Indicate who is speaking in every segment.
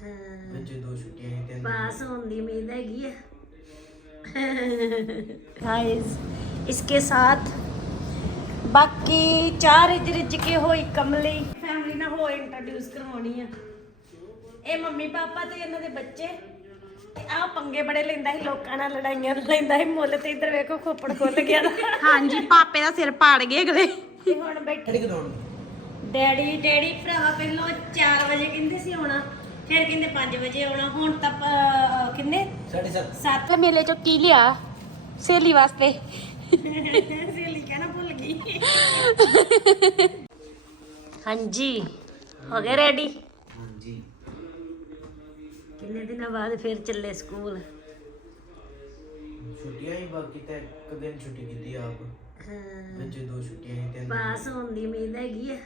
Speaker 1: ਵਿੱਚ ਦੋ ਛੁੱਟੀਆਂ ਹੀ ਤਿੰਨ
Speaker 2: पास होने की उम्मीद हैगी है। गाइस इसके साथ बाकी चाह रिज रिज के होई कमली फैमिली ना हो इंट्रोड्यूस करवानी है। ਇਹ ਮੰਮੀ ਪਾਪਾ ਤੇ ਇਹਨਾਂ ਦੇ ਬੱਚੇ ਤੇ ਆ ਪੰਗੇ ਬੜੇ ਲੈਂਦਾ ਸੀ ਲੋਕਾਂ ਨਾਲ ਲੜਾਈਆਂ ਲੈਂਦਾ ਸੀ ਮੁੱਲ ਤੇ ਇੱਧਰ ਵੇਖੋ ਖੋਪੜ ਖੁੱਲ ਗਿਆ
Speaker 3: ਹਾਂਜੀ ਪਾਪੇ ਦਾ ਸਿਰ ਪਾੜ ਗਏ ਅਗਲੇ
Speaker 2: ਤੇ ਹੁਣ ਬੈਠੇ ਡੈਡੀ ਭਰਾਵਾ ਪਹਿਲਾਂ 4 ਵਜੇ ਕਹਿੰਦੇ ਸੀ ਆਉਣਾ ਫਿਰ ਕਹਿੰਦੇ 5 ਵਜੇ ਆਉਣਾ ਹੁਣ ਤਾਂ ਕਿੰਨੇ 7:30
Speaker 3: ਮੇਲੇ ਚੋਂ ਕੀ ਲਿਆ ਸਹੇਲੀ ਵਾਸਤੇ
Speaker 2: ਸਹੇਲੀ ਕਹਿਣਾ ਭੁੱਲ ਗਈ ਹਾਂਜੀ ਹੋ ਗਏ ਰੈਡੀ
Speaker 1: ਹਾਂਜੀ
Speaker 2: ਕਿੰਨੇ ਦਿਨਾਂ ਬਾਅਦ ਫਿਰ ਚੱਲੇ ਸਕੂਲ
Speaker 1: ਛੁੱਟੀਆਂ ਹੀ ਬਾਕੀ ਤਾਂ ਇੱਕ ਦਿਨ ਛੁੱਟੀ ਕੀਤੀ ਆਪ ਵਿੱਚ ਦੋ ਛੁੱਟੀਆਂ ਹੀ ਤਿੰਨ
Speaker 2: ਪਾਸ ਹੋਣ ਦੀ ਉਮੀਦ ਹੈਗੀ ਆ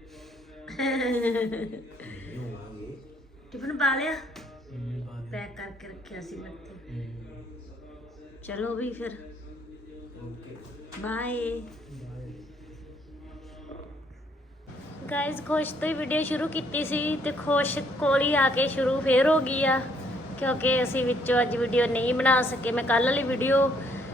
Speaker 1: ਹੋਵਾਂਗੇ
Speaker 2: ਟਿਫਨ ਪਾ ਲਿਆ
Speaker 1: ਬਾਅਦ
Speaker 2: ਪੈਕ ਕਰਕੇ ਰੱਖਿਆ ਸੀ ਬੱਤੇ ਚਲੋ ਵੀ ਫਿਰ
Speaker 1: ਓਕੇ
Speaker 2: ਬਾਏ ਗਾਇਜ਼ ਖੁਸ਼ ਤੋਂ ਹੀ ਵੀਡੀਓ ਸ਼ੁਰੂ ਕੀਤੀ ਸੀ ਤੇ ਖੁਸ਼ ਕੋਲ ਹੀ ਆ ਕੇ ਸ਼ੁਰੂ ਫੇਰ ਹੋ ਗਈ ਆ ਕਿਉਂਕਿ ਅਸੀਂ ਵਿੱਚੋਂ ਅੱਜ ਵੀਡੀਓ ਨਹੀਂ ਬਣਾ ਸਕੇ ਮੈਂ ਕੱਲ ਵਾਲੀ ਵੀਡੀਓ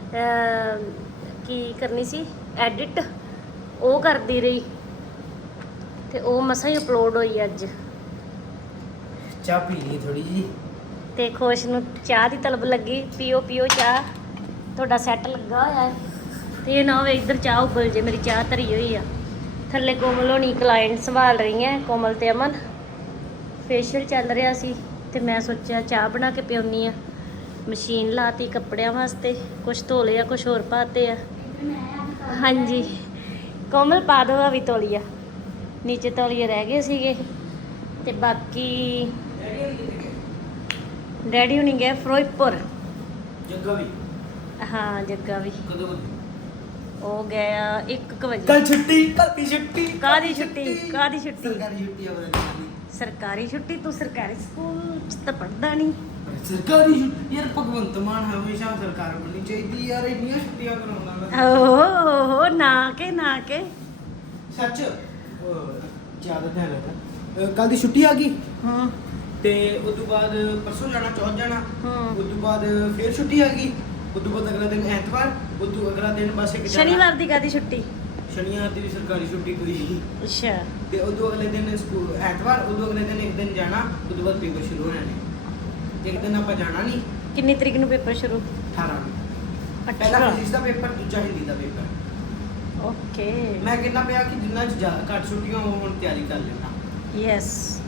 Speaker 2: ਕੀ ਕਰਨੀ ਸੀ ਐਡਿਟ ਉਹ ਕਰਦੀ ਰਹੀ ਤੇ ਉਹ ਮਸਾਂ ਹੀ ਅਪਲੋਡ ਹੋਈ ਅੱਜ
Speaker 1: ਚਾਹ ਪੀ ਲਈ ਥੋੜੀ ਜੀ
Speaker 2: ਤੇ ਖੁਸ਼ ਨੂੰ ਚਾਹ ਦੀ ਤਲਬ ਲੱਗੀ ਪੀਓ ਪੀਓ ਚਾਹ ਤੁਹਾਡਾ ਸੈੱਟ ਲੱਗਾ ਹੋਇਆ ਹੈ ਤੇ ਇਹ ਨਾ ਹੋਵੇ ਇੱਧਰ ਚਾਹ ਉਬਲ ਜੇ ਮੇਰੀ ਚਾਹ ਧਰੀ ਹੋਈ ਆ ਥੱਲੇ ਕੋਮਲ ਹੋਣੀ ਕਲਾਇੰਟ ਸੰਭਾਲ ਰਹੀ ਹੈ ਕੋਮਲ ਤੇ ਅਮਨ ਫੇਸ਼ੀਅਲ ਚੱਲ ਰਿਹਾ ਸੀ ਤੇ ਮੈਂ ਸੋਚਿਆ ਚਾਹ ਬਣਾ ਕੇ ਪਿਉਣੀ ਆ ਮਸ਼ੀਨ ਲਾਤੀ ਕੱਪੜਿਆਂ ਵਾਸਤੇ ਕੁਝ ਧੋ ਲਿਆ ਕੁਝ ਹੋਰ ਪਾਤੇ ਆ ਹਾਂਜੀ ਕੋਮਲ ਪਾ ਦੋ ਵੀ ਤੋਲੀਆ ਨੀਚੇ ਤੋਲੀਏ ਰਹਿ ਗਏ ਸੀਗੇ ਤੇ ਬਾਕੀ ਡੈਡੀ ਹੁਣੀ ਗਏ ਫਿਰੋਜ਼ਪੁਰ
Speaker 1: ਜੱਗਾ ਵੀ
Speaker 2: ਹਾਂ ਜੱਗਾ ਵੀ
Speaker 1: ਕਦੋਂ
Speaker 2: ਉਹ ਗਿਆ 1 ਵਜੇ
Speaker 1: ਕੱਲ ਛੁੱਟੀ ਕੱਲ ਛੁੱਟੀ
Speaker 2: ਕਾਹਦੀ ਛੁੱਟੀ ਕਾਹਦੀ ਛੁੱਟੀ
Speaker 1: ਸਰਕਾਰੀ ਛੁੱਟੀ ਆ ਬਰੇਲੀ
Speaker 2: ਸਰਕਾਰੀ ਛੁੱਟੀ ਤੂੰ ਸਰਕਾਰੀ ਸਕੂਲ ਚ ਤਾਂ ਪੜਦਾ ਨਹੀਂ
Speaker 1: ਸਰਕਾਰੀ ਛੁੱਟੀ ਯਾਰ ਭਗਵੰਤ ਮਾਨ ਹਮੇਸ਼ਾ ਸਰਕਾਰ ਬਣਨੀ ਚਾਹੀਦੀ ਯਾਰ ਇੰਨੀਆਂ ਛੁੱਟੀਆਂ ਕਰਾਉਂਦਾ
Speaker 2: ਓਹ ਨਾ ਕੇ
Speaker 1: ਸੱਚ ਜ਼ਿਆਦਾ ਧਿਆਨ ਰੱਖ ਕੱਲ ਦੀ ਛੁੱਟੀ ਆ ਗਈ
Speaker 2: ਹਾਂ
Speaker 1: ਤੇ ਉਸ ਤੋਂ ਬਾਅਦ ਪਰਸੋਂ ਜਾਣਾ ਚੌਥ ਜਾਣਾ
Speaker 2: ਹਾਂ
Speaker 1: ਉਸ ਤੋਂ ਬਾਅਦ ਫਿਰ ਛੁੱਟੀ ਆ ਗਈ ਉਸ ਤੋਂ ਬਾਅਦ ਅਗਲਾ ਦਿਨ ਐਤਵਾਰ ਉਸ ਤੋਂ ਅਗਲਾ ਦਿਨ ਬਸ ਇੱਕ
Speaker 2: ਸ਼ਨੀਵਾਰ ਦੀ ਕਾਹਦੀ ਛੁੱਟੀ
Speaker 1: ਸ਼ਨੀਵਾਰ ਦੀ ਵੀ ਸਰਕਾਰੀ ਛੁੱਟੀ ਕੋਈ
Speaker 2: ਅੱਛਾ
Speaker 1: ਤੇ ਉਦੋਂ ਅਗਲੇ ਦਿਨ ਸਕੂਲ ਐਤਵਾਰ ਉਦੋਂ ਅਗਲੇ ਦਿਨ ਇੱਕ ਦਿਨ ਜਾਣਾ ਉਸ ਤੋਂ ਬਾਅਦ ਪੇਪਰ ਸ਼ੁਰੂ ਹੋਣੇ ਨੇ ਇੱਕ ਦਿਨ ਆਪਾਂ ਜਾਣਾ ਨਹੀਂ
Speaker 2: ਕਿੰਨੀ ਤਰੀਕ ਨੂੰ ਪੇਪਰ ਸ਼ੁਰੂ
Speaker 1: 18 ਨੂੰ ਪਹਿਲਾ ਫਿਜ਼ਿਕਸ ਦਾ ਪੇਪਰ ਦੂਜਾ ਹਿੰਦੀ ਦਾ ਪੇਪਰ
Speaker 2: ਓਕੇ
Speaker 1: ਮੈਂ ਕਹਿੰਦਾ ਪਿਆ ਕਿ ਜਿੰਨਾ ਜ਼ਿਆਦਾ ਘੱਟ ਛੁੱਟੀਆਂ ਹੋਣ ਹੁਣ ਤਿਆਰੀ ਕਰ ਲੈਣਾ
Speaker 2: ਯੈਸ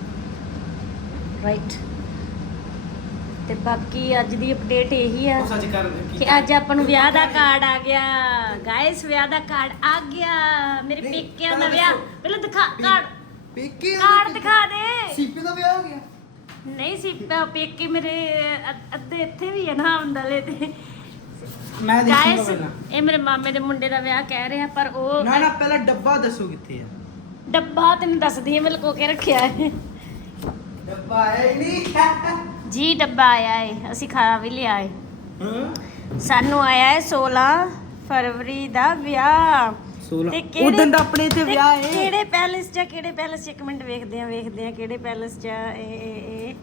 Speaker 2: ਰਾਈਟ ਤੇ ਬਾਕੀ ਅੱਜ ਦੀ ਅਪਡੇਟ ਇਹੀ ਆ
Speaker 1: ਉਹ ਸੱਚ ਕਰ
Speaker 2: ਕਿ ਅੱਜ ਆਪਾਂ ਨੂੰ ਵਿਆਹ ਦਾ ਕਾਰਡ ਆ ਗਿਆ ਗਾਇਸ ਵਿਆਹ ਦਾ ਕਾਰਡ ਆ ਗਿਆ ਮੇਰੇ
Speaker 1: ਨਹੀਂ,
Speaker 2: ਪੇਕਿਆਂ ਦਾ
Speaker 1: ਪਹਿਲਾਂ
Speaker 2: ਵਿਆਹ
Speaker 1: ਦੱਸੋ।
Speaker 2: ਪਹਿਲਾਂ ਦਿਖਾ ਕਾਰਡ
Speaker 1: ਪੇਕੇ
Speaker 2: ਕਾਰਡ ਦਿਖਾ ਦੇ
Speaker 1: ਸੀਪੀ ਦਾ ਵਿਆਹ ਹੋ ਗਿਆ
Speaker 2: ਨਹੀਂ ਸੀ ਪੇਕੇ ਮੇਰੇ ਅੱਧੇ ਇੱਥੇ ਵੀ ਆ ਨਾ ਆਉਂਦਲੇ ਤੇ
Speaker 1: ਮੈਂ ਦੇਖੂੰਗਾ
Speaker 2: ਗਾਇਸ
Speaker 1: ਪਹਿਲਾਂ
Speaker 2: ਇਹ ਮੇਰੇ ਮਾਮੇ ਦੇ ਮੁੰਡੇ ਦਾ ਵਿਆਹ ਕਹਿ ਰਿਹਾ ਪਰ ਉਹ
Speaker 1: ਨਾ ਨਾ ਪਹਿਲਾਂ ਡੱਬਾ ਦੱਸੋ ਕਿੱਥੇ ਆ
Speaker 2: ਡੱਬਾ ਤੈਨੂੰ ਦੱਸਦੀ ਆ ਮੈਂ ਲੁਕੋ ਕੇ ਰੱਖਿਆ ਹੈ
Speaker 1: ਡੱਬਾ ਹੈ ਹੀ ਨਹੀਂ
Speaker 2: ਜੀ ਡੱਬਾ ਆਇਆ ਹੈ ਅਸੀਂ ਖਾ ਵੀ ਲਿਆ ਹੈ
Speaker 1: ਹਾਂ
Speaker 2: ਸਾਨੂੰ ਆਇਆ ਹੈ 16 ਫਰਵਰੀ ਦਾ ਵਿਆਹ
Speaker 1: 16
Speaker 2: ਤੇ ਕਿਹੜੇ-
Speaker 1: ਉਦੋਂ ਦਾ ਆਪਣੇ ਇੱਥੇ
Speaker 2: ਤੇ
Speaker 1: ਵਿਆਹ ਹੈ
Speaker 2: ਕਿਹੜੇ ਪੈਲੇਸ 'ਚ ਕਿਹੜੇ ਪੈਲੇਸ 'ਚ ਇੱਕ ਮਿੰਟ ਵੇਖਦੇ ਆ ਕਿਹੜੇ ਪੈਲੇਸ 'ਚ ਇਹ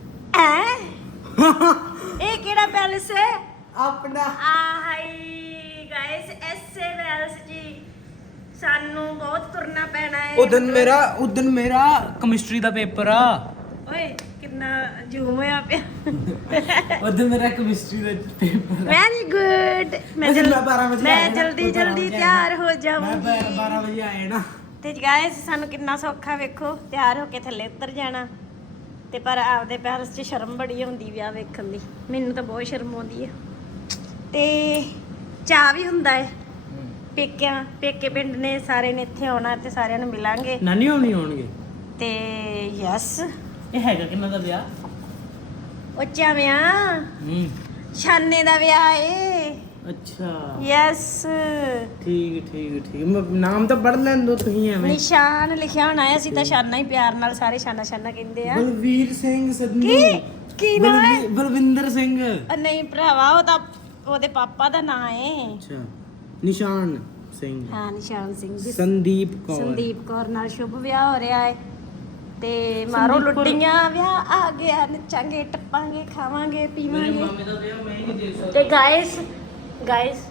Speaker 2: ਕਿਹੜਾ ਪੈਲੇਸ ਹੈ
Speaker 1: ਆਪਣਾ
Speaker 2: ਹਾਈ ਗਾਇਸ ਐਸੇ ਪੈਲੇਸ ਜੀ ਸਾਨੂੰ ਬਹੁਤ ਤੁਰਨਾ ਪੈਣਾ ਹੈ
Speaker 1: ਉਦੋਂ ਮੇਰਾ ਕੈਮਿਸਟਰੀ ਦਾ ਪੇਪਰ ਆ
Speaker 2: ਓਏ ਕਿੰਨਾ ਜ਼ੂਮ ਹੋਇਆ ਪਿਆ
Speaker 1: ਉਦੋਂ ਮੇਰਾ ਕੈਮਿਸਟਰੀ ਦਾ ਪੇਪਰ
Speaker 2: ਵੈਰੀ ਗੁੱਡ ਮੈਂ
Speaker 1: ਵੈਸੇ ਮੈਂ 12 ਵਜੇ ਆਇਆ ਨਾ,
Speaker 2: ਜਲਦੀ
Speaker 1: ਮੈਂ 12
Speaker 2: ਜਲਦੀ
Speaker 1: ਵਜੇ
Speaker 2: ਤਿਆਰ ਹੋ
Speaker 1: ਮੈਂ
Speaker 2: ਜਾਵਾਂਗੀ
Speaker 1: 12 ਵਜੇ ਆਇਆ ਨਾ
Speaker 2: ਤੇ ਗਾਇਸ ਸਾਨੂੰ ਕਿੰਨਾ ਸੌਖਾ ਵੇਖੋ ਤਿਆਰ ਹੋ ਕੇ ਥੱਲੇ ਉਤਰ ਜਾਣਾ ਤੇ ਪਰ ਆਪਦੇ ਪੈਲਸ 'ਚ ਸ਼ਰਮ ਬੜੀ ਆਉਂਦੀ ਵਿਆਹ ਵੇਖਣ ਦੀ ਮੈਨੂੰ ਤਾਂ ਬਹੁਤ ਸ਼ਰਮ ਆਉਂਦੀ ਹੈ ਤੇ ਚਾਹ ਵੀ ਹੁੰਦਾ ਹੈ ਪੇਕੇ ਪਿੰਡ ਨੇ ਸਾਰੇ ਨੇ ਇੱਥੇ ਆਉਣਾ ਤੇ ਸਾਰਿਆਂ ਨੂੰ ਮਿਲਾਂਗੇ
Speaker 1: ਨਾਨੀ ਹੋਣੀ ਹੋਣਗੇ
Speaker 2: ਤੇ ਯੈਸ
Speaker 1: ਇਹ ਹੈਗਾ ਕਿੰਨਾ ਦਾ ਵਿਆਹ
Speaker 2: ਉਹ ਚਾਵਿਆਂ ਛਾਨੇ ਦਾ ਵਿਆਹ ਏ
Speaker 1: ਅੱਛਾ
Speaker 2: ਯੈਸ
Speaker 1: ਠੀਕ ਨਾਮ ਤਾਂ ਪੜ੍ਹ ਲੈਣ ਦੋ ਤੁਸੀਂ ਐਵੇਂ
Speaker 2: ਨਿਸ਼ਾਨ ਲਿਖਿਆ ਹੋਣਾ ਹੈ ਅਸੀਂ ਤਾਂ ਸ਼ਾਨਾ ਹੀ ਪਿਆਰ ਨਾਲ ਸਾਰੇ ਸ਼ਾਨਾ ਕਹਿੰਦੇ ਆ
Speaker 1: ਬਲਵੀਰ ਸਿੰਘ ਸੰਧੂ
Speaker 2: ਕੀ ਨਾਮ ਹੈ
Speaker 1: ਬਲਵਿੰਦਰ ਸਿੰਘ
Speaker 2: ਨਹੀਂ ਭਰਾਵਾ ਉਹ ਤਾਂ ਉਹਦੇ ਪਾਪਾ ਦਾ ਨਾਂ ਹੈ
Speaker 1: ਅੱਛਾ ਨਿਸ਼ਾਨ ਸਿੰਘ
Speaker 2: ਹਾਂ ਨਿਸ਼ਾਨ ਸਿੰਘ ਦੀ
Speaker 1: ਸੰਦੀਪ ਕੌਰ
Speaker 2: ਸੰਦੀਪ ਕੌਰ ਨਾਲ ਸ਼ੁਭ ਵਿਆਹ ਹੋ ਰਿਹਾ ਹੈ ਤੇ ਮਾਰੋ ਲੁੱਡੀਆਂ, ਵਿਆਹ ਆ ਗਿਆ, ਨੱਚਾਂਗੇ ਟੱਪਾਂਗੇ ਖਾਵਾਂਗੇ
Speaker 1: ਮੇਰੇ
Speaker 2: ਪੀਵਾਂਗੇ।
Speaker 1: ਮਾਮੇ ਦਾ ਵਿਆਹ ਮੈਂ ਹੀ ਨਹੀਂ ਦੇਖ ਸਕਦਾ।
Speaker 2: ਤੇ ਗਾਇਸ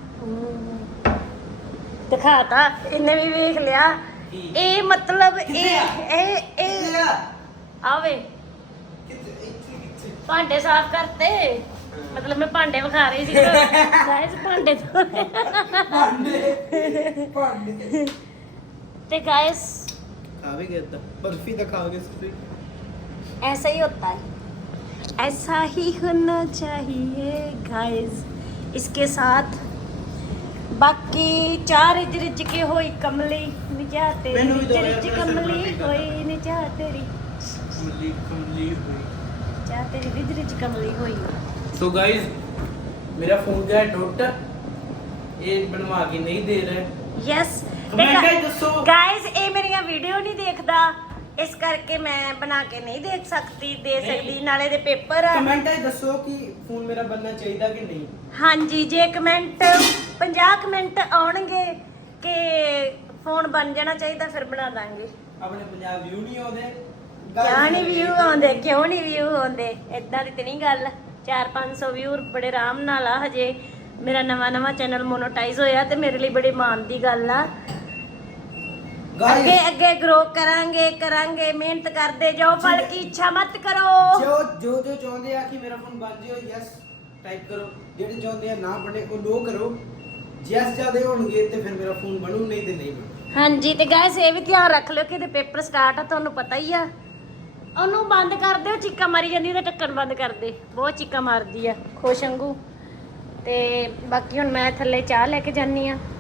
Speaker 2: ਦਿਖਾਤਾ ਇਹਨੇ ਵੀ ਵੇਖ ਲਿਆ। ਇਹ ਮਤਲਬ ਇਹ ਆਵੇ ਭਾਂਡੇ ਸਾਫ਼ ਕਰਤੇ, ਮਤਲਬ ਮੈਂ ਭਾਂਡੇ ਵਿਖਾ ਰਹੀ ਸੀ ਗਾਇਸ, ਭਾਂਡੇ ਤੇ गाइस
Speaker 1: खावेंगे तो बर्फी तो खाओगे सभी।
Speaker 2: ऐसा ही होता है, ऐसा ही होना चाहिए गाइस। इसके साथ बाकी चार रिज रिज के होई कमली निजा तेरी,
Speaker 1: मैनू भी दो
Speaker 2: रिज रिज
Speaker 1: यार,
Speaker 2: कमली
Speaker 1: मैं
Speaker 2: होई निजा तेरी,
Speaker 1: कमली हुई।
Speaker 2: जा तेरी रिज रिज कमली होई।
Speaker 1: सो गाइस मेरा फोन जो है टूट, ये बनवा के नहीं दे रहे।
Speaker 2: यस
Speaker 1: कमेंट दसो
Speaker 2: गाइस, ਇਹ ਮੇਰੀਆਂ ਵੀਡੀਓ ਨਹੀਂ ਦੇਖਦਾ, ਇਸ ਕਰਕੇ ਮੈਂ ਬਣਾ ਕੇ ਨਹੀਂ ਦੇ ਸਕਦੀ ਨਾਲੇ ਦੇ ਪੇਪਰ ਆ।
Speaker 1: ਕਮੈਂਟ ਵਿੱਚ ਦੱਸੋ ਕਿ ਫੋਨ ਮੇਰਾ ਬਣਨਾ ਚਾਹੀਦਾ ਕਿ ਨਹੀਂ।
Speaker 2: ਹਾਂਜੀ, ਜੇ ਕਮੈਂਟ 50 ਕਮੈਂਟ ਆਉਣਗੇ ਕਿ ਫੋਨ ਬਣ ਜਾਣਾ ਚਾਹੀਦਾ ਫਿਰ ਬਣਾ ਦਾਂਗੇ।
Speaker 1: ਆਪਣੇ ਪੰਜਾਬ ਵਿਊ ਨਹੀਂ ਆਉਂਦੇ,
Speaker 2: ਕਿਉਂ ਨਹੀਂ ਵਿਊ ਆਉਂਦੇ, ਕਿਉਂ ਨਹੀਂ ਵਿਊ ਆਉਂਦੇ, ਇਦਾਂ ਦੀ ਤੇ ਨਹੀਂ ਗੱਲ। 400-500 ਵਿਊ ਬੜੇ ਆਰਾਮ ਨਾਲ ਆ। ਹਜੇ ਮੇਰਾ ਨਵਾਂ ਚੈਨਲ ਮੋਨੋਟਾਈਜ਼ ਹੋਇਆ ਤੇ ਮੇਰੇ ਲਈ ਬੜੇ ਮਾਣ ਦੀ ਗੱਲ ਆ। ਅੱਗੇ ਅੱਗੇ ਗਰੋ ਕਰਾਂਗੇ ਮਿਹਨਤ ਕਰਦੇ ਜਾਓ, ਫਲ ਕੀ ਇੱਛਾ ਮਤ ਕਰੋ।
Speaker 1: ਜੋ ਚਾਹੁੰਦੇ ਆ ਕਿ ਮੇਰਾ ਫੋਨ ਬਣ ਜਾਏ ਯੈਸ ਟਾਈਪ ਕਰੋ, ਜਿਹੜੇ ਚਾਹੁੰਦੇ ਆ ਨਾ ਬਣੇ ਉਹ ਨੋ ਕਰੋ। ਯੈਸ ਜਿਆਦਾ ਹੋਣਗੇ ਤੇ ਫਿਰ ਮੇਰਾ ਫੋਨ ਬਣੂ, ਨਹੀਂ ਤੇ ਨਹੀਂ ਬਣੂ।
Speaker 2: ਹਾਂਜੀ ਤੇ ਗਾਇਸ ਇਹ ਵੀ ਧਿਆਨ ਰੱਖ ਲਿਓ ਕਿ ਇਹਦੇ ਪੇਪਰ ਸਟਾਰਟ ਆ, ਤੁਹਾਨੂੰ ਪਤਾ ਹੀ ਆ। ਉਹਨੂੰ ਬੰਦ ਕਰ ਦਿਓ, ਚੀਕਾਂ ਮਾਰੀ ਜਾਂਦੀ, ਉਹਦਾ ਢੱਕਣ ਬੰਦ ਕਰ ਦੇ, ਬਹੁਤ ਚੀਕਾਂ ਮਾਰਦੀ ਆ ਖੁਸ਼ ਵਾਂਗੂ। ਤੇ ਬਾਕੀ ਹੁਣ ਮੈਂ ਥੱਲੇ ਚਾਹ ਲੈ ਕੇ ਜਾਨੀ ਆ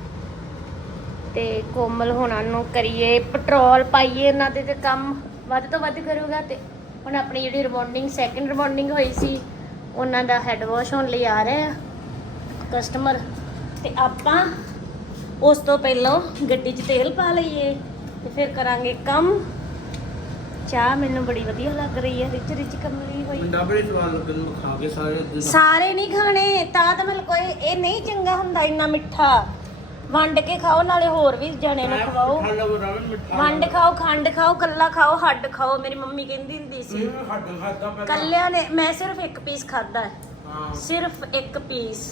Speaker 2: ਤੇ ਕੋਮਲ ਹੋਣਾ ਨੂੰ ਕਰੀਏ ਪੈਟਰੋਲ ਪਾਈਏ, ਇਹਨਾਂ ਦੇ ਤੇ ਕੰਮ ਵੱਧ ਤੋਂ ਵੱਧ ਕਰੂਗਾ। ਤੇ ਹੁਣ ਆਪਣੀ ਜਿਹੜੀ ਰਿਬੌਂਡਿੰਗ ਸੈਕਿੰਡ ਰਿਬੌਂਡਿੰਗ ਹੋਈ ਸੀ ਉਹਨਾਂ ਦਾ ਹੈਡ ਵਾਸ਼ ਹੋਣ ਲਈ ਆ ਰਹੇ ਆ ਕਸਟਮਰ, ਤੇ ਆਪਾਂ ਉਸ ਤੋਂ ਪਹਿਲਾਂ ਗੱਡੀ 'ਚ ਤੇਲ ਪਾ ਲਈਏ ਤੇ ਫਿਰ ਕਰਾਂਗੇ ਕੰਮ। ਚਾਹ ਮੈਨੂੰ ਬੜੀ ਵਧੀਆ ਲੱਗ ਰਹੀ ਹੈ, ਰਿਚ ਰਿਚ ਕਮਲੀ ਹੋਈ।
Speaker 1: ਮੁੰਡਾ ਬੜੇ ਸਵਾਦ ਲੱਗਣ ਨੂੰ ਖਾ ਕੇ
Speaker 2: ਸਾਰੇ ਨਹੀਂ ਖਾਣੇ ਤਾਂ ਮਤਲਬ ਕੋਈ ਇਹ ਨਹੀਂ ਚੰਗਾ ਹੁੰਦਾ ਇੰਨਾ ਮਿੱਠਾ। ਵੰਡ ਕੇ ਖਾਓ, ਨਾਲੇ ਹੋਰ ਵੀ ਜਣੇ ਨੂੰ ਖਵਾਓ। ਵੰਡ ਖਾਓ, ਖੰਡ ਖਾਓ, ਕੱਲਾ ਖਾਓ, ਹੱਡ ਖਾਓ। ਮੇਰੀ ਮੰਮੀ ਕਹਿੰਦੀ ਹੁੰਦੀ ਸੀ ਕੱਲਿਆਂ ਨੇ। ਮੈਂ ਸਿਰਫ ਇੱਕ ਪੀਸ ਖਾਦਾ ਹੈ, ਸਿਰਫ ਇੱਕ ਪੀਸ।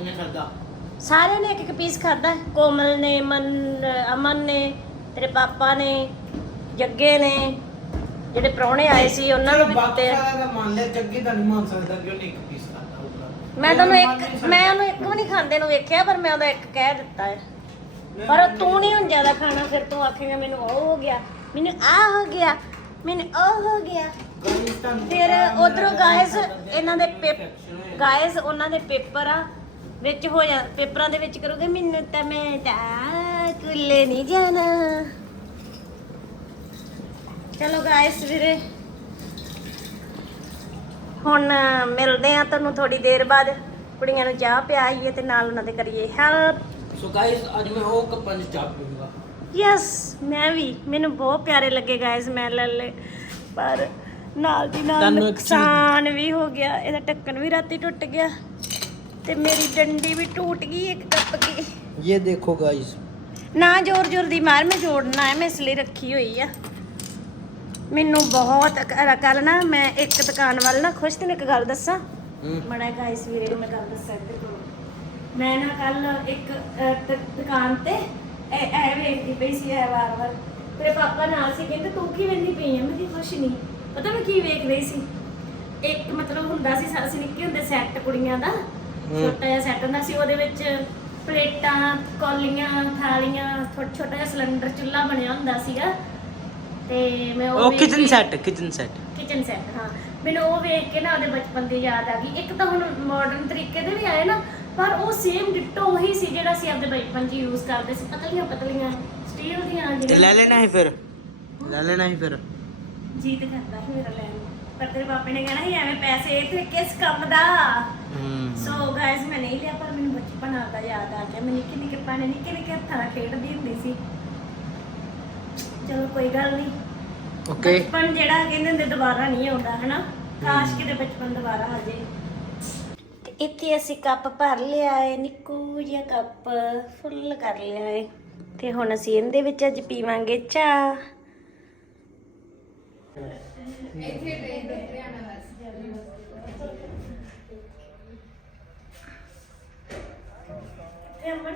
Speaker 2: ਸਾਰਿਆਂ ਨੇ ਇੱਕ ਪੀਸ ਖਾਦਾ। ਕੋਮਲ ਨੇ, ਅਮਨ ਨੇ, ਤੇਰੇ ਪਾਪਾ ਨੇ, ਜੱਗੇ ਨੇ, ਜਿਹੜੇ ਪ੍ਰਾਹੁਣੇ ਆਏ ਸੀ ਉਹਨਾਂ ਨੂੰ ਵੀ ਦਿੱਤੇ।
Speaker 1: ਜੱਗੇ ਦਾ ਨਹੀਂ ਮੰਨ ਸਕਦਾ ਕਿ ਉਹਨੇ ਇੱਕ ਪੀਸ ਖਾਦਾ ਹੋਊਗਾ।
Speaker 2: ਮੈਂ ਉਹਨੂੰ ਇੱਕ ਵੀ ਨਹੀਂ ਖਾਂਦੇ ਨੂੰ ਵੇਖਿਆ, ਪਰ ਮੈਂ ਉਹਦਾ ਇੱਕ ਕਹਿ ਦਿੱਤਾ ਹੈ। ਪਰ ਤੂੰ ਨਹੀਂ ਹੁਣ ਜ਼ਿਆਦਾ ਖਾਣਾ, ਫਿਰ ਤੂੰ ਆਖੇਂਗਾ ਮੈਨੂੰ ਉਹ ਹੋ ਗਿਆ, ਮੈਨੂੰ ਆਹ ਹੋ ਗਿਆ, ਮੈਨੂੰ ਉਹ ਹੋ ਗਿਆ। ਫਿਰ ਉਧਰੋਂ ਗਾਇਸ ਇਹਨਾਂ ਦੇ ਗਾਇਸ ਉਹਨਾਂ ਦੇ ਪੇਪਰ ਆ ਵਿੱਚ ਹੋ ਜਾ, ਪੇਪਰਾਂ ਦੇ ਵਿੱਚ ਕਰੋਗੇ ਮੈਨੂੰ ਤਾਂ ਮੈਂ ਤਾਂ ਕੁੱਲੇ ਨਹੀਂ ਜਾਣਾ। ਚਲੋ ਗਾਇਸ ਵੀਰੇ ਹੁਣ ਮਿਲਦੇ ਆ ਤੁਹਾਨੂੰ ਥੋੜੀ ਦੇਰ ਬਾਅਦ। ਕੁੜੀਆਂ ਨੂੰ ਚਾਹ ਪਿਆਈਏ ਤੇ ਨਾਲ ਉਹਨਾਂ ਦੇ ਕਰੀਏ ਹੈਲਪ।
Speaker 1: ਸੋ ਗਾਇਸ ਅੱਜ ਮੈਂ ਉਹ ਕੱਪਾਂ 'ਚ ਚਾਹ ਪੀਊਂਗਾ।
Speaker 2: ਯਸ ਮੈਂ ਵੀ, ਮੈਨੂੰ ਬਹੁਤ ਪਿਆਰੇ ਲੱਗੇ ਗਾਇਸ, ਮੈਂ ਲੈ ਲਏ, ਪਰ ਨਾਲ ਦੀ ਨਾਲ ਨੁਕਸਾਨ ਵੀ ਹੋ ਗਿਆ। ਇਹਦਾ ਢੱਕਣ ਵੀ ਰਾਤੀ ਟੁੱਟ ਗਿਆ ਤੇ ਮੇਰੀ ਡੰਡੀ ਵੀ ਟੁੱਟ ਗਈ ਇੱਕ ਕੱਪ ਕੀ।
Speaker 1: ਇਹ ਦੇਖੋ ਗਾਇਸ,
Speaker 2: ਨਾ ਜ਼ੋਰ ਦੀ ਮਾਰ, ਮੈਂ ਜੋੜਨਾ ਹੈ, ਮੈਂ ਇਸ ਲਈ ਰੱਖੀ ਹੋਈ ਆ। ਮੈਨੂੰ ਬਹੁਤ ਕੱਲ ਨਾ ਮੈਂ ਇੱਕ ਦੁਕਾਨ ਵੱਲ ਨਾ ਖੁਸ਼, ਤੈਨੂੰ ਇੱਕ ਗੱਲ ਦੱਸਾਂ ਮੜਾ ਗਾਇਸ ਵੀਰੇ ਨੂੰ ਮੈਂ ਗੱਲ ਦੱਸਾਂ ਇੱਧਰ ਕੋਲ। ਮੈਂ ਨਾ ਕੱਲ ਇੱਕ ਦੁਕਾਨ ਤੇ ਐ ਵੇਖਦੀ ਪਈ ਸੀ ਵਾਰ ਤੇਰੇ ਪਾਪਾ ਨਾਲ ਸੀ, ਕਹਿੰਦੇ ਤੂੰ ਕੀ ਵੇਖਦੀ ਪਈ ਆ? ਮੈਂ ਕਿਹਾ ਕੁਛ ਨਹੀਂ, ਪਤਾ ਮੈਂ ਕੀ ਵੇਖ ਰਹੀ ਸੀ। ਇੱਕ ਮਤਲਬ ਹੁੰਦਾ ਸੀ, ਅਸੀਂ ਨਿੱਕੇ ਹੁੰਦੇ ਸੈੱਟ ਕੁੜੀਆਂ ਦਾ ਛੋਟਾ ਜਿਹਾ ਸੈੱਟ ਹੁੰਦਾ ਸੀ, ਉਹਦੇ ਵਿੱਚ ਪਲੇਟਾਂ, ਕੌਲੀਆਂ, ਥਾਲੀਆਂ, ਛੋਟਾ ਜਿਹਾ ਸਿਲੰਡਰ ਚੁੱਲ੍ਹਾ ਬਣਿਆ ਹੁੰਦਾ ਸੀਗਾ। ਤੇ ਮੈਂ ਉਹ ਕਿਚਨ ਸੈੱਟ ਹਾਂ, ਮੈਨੂੰ ਉਹ ਵੇਖ ਕੇ ਨਾ ਉਹਦੇ ਬਚਪਨ ਦੀ ਯਾਦ ਆ ਗਈ। ਇੱਕ ਤਾਂ ਹੁਣ ਮਾਡਰਨ ਤਰੀਕੇ ਦੇ ਵੀ ਆਏ ਨਾ, ਪਰ ਉਹ ਸੇਮ ਡਿਟੋ ਉਹੀ ਸੀ ਜਿਹੜਾ ਅਸੀਂ ਆਪਣੇ ਬਚਪਨ 'ਚ ਯੂਜ਼ ਕਰਦੇ ਸੀ, ਪਤਲੀਆਂ ਸਟੀਲ ਦੀਆਂ।
Speaker 1: ਲੈ ਲੈਣਾ ਸੀ ਫਿਰ
Speaker 2: ਜੀਤ ਕਰਦਾ ਸੀ ਮੇਰਾ ਲੈਣ ਨੂੰ, ਪਰ ਤੇਰੇ ਪਾਪੇ ਨੇ ਕਹਿਣਾ ਸੀ ਐਵੇਂ ਪੈਸੇ ਇੱਥੇ ਕਿਸ ਕੰਮ ਦਾ। ਸੋ ਗਾਇਸ ਮੈਂ ਨਹੀਂ ਲਿਆ, ਪਰ ਮੈਨੂੰ ਬਚਪਨ ਦਾ ਯਾਦ ਆ ਗਿਆ। ਮੈਂ ਨਿੱਕੇ ਹੱਥਾਂ ਨਾਲ ਖੇਡਦੀ ਹੁੰਦੀ ਸੀ। ਚਲੋ ਕੋਈ ਗੱਲ ਨਹੀਂ, ਬਚਪਨ ਜਿਹੜਾ ਕਹਿੰਦੇ ਹੁੰਦੇ ਦੁਬਾਰਾ ਨਹੀਂ ਆਉਂਦਾ ਹਨਾ, ਕਾਸ਼ ਕਿਤੇ ਬਚਪਨ ਦੁਬਾਰਾ ਆ ਜਾਏ। ਤੇ ਇੱਥੇ ਅਸੀਂ ਕੱਪ ਭਰ ਲਿਆ ਏ, ਨਿੱਕੂ ਜਿਹਾ ਕੱਪ ਫੁੱਲ ਕਰ ਲਿਆ ਏ, ਤੇ ਹੁਣ ਅਸੀਂ ਇਹਦੇ ਵਿੱਚ ਅੱਜ ਪੀਵਾਂਗੇ ਚਾਹ।
Speaker 4: ਇੱਥੇ ਟ੍ਰੇਨ ਤੇ ਉਤਰਿਆਣਾ ਬਸ
Speaker 2: ਤੇ ਅਮਨ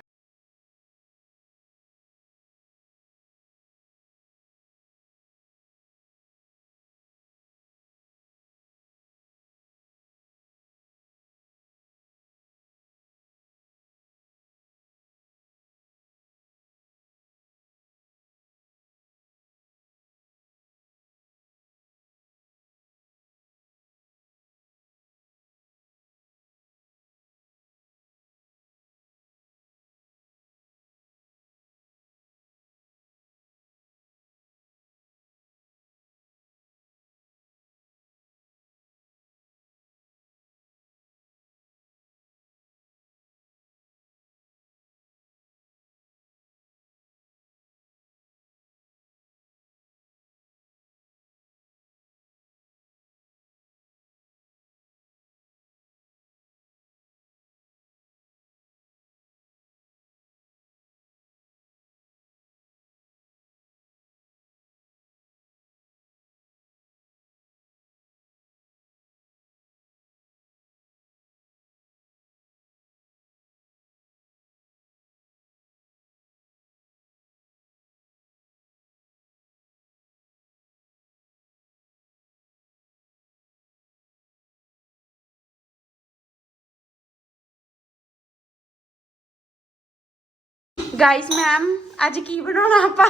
Speaker 3: ਗਾਇਸ ਮੈਮ ਅੱਜ ਕੀ ਬਣਾਉਣਾ ਆਪਾਂ?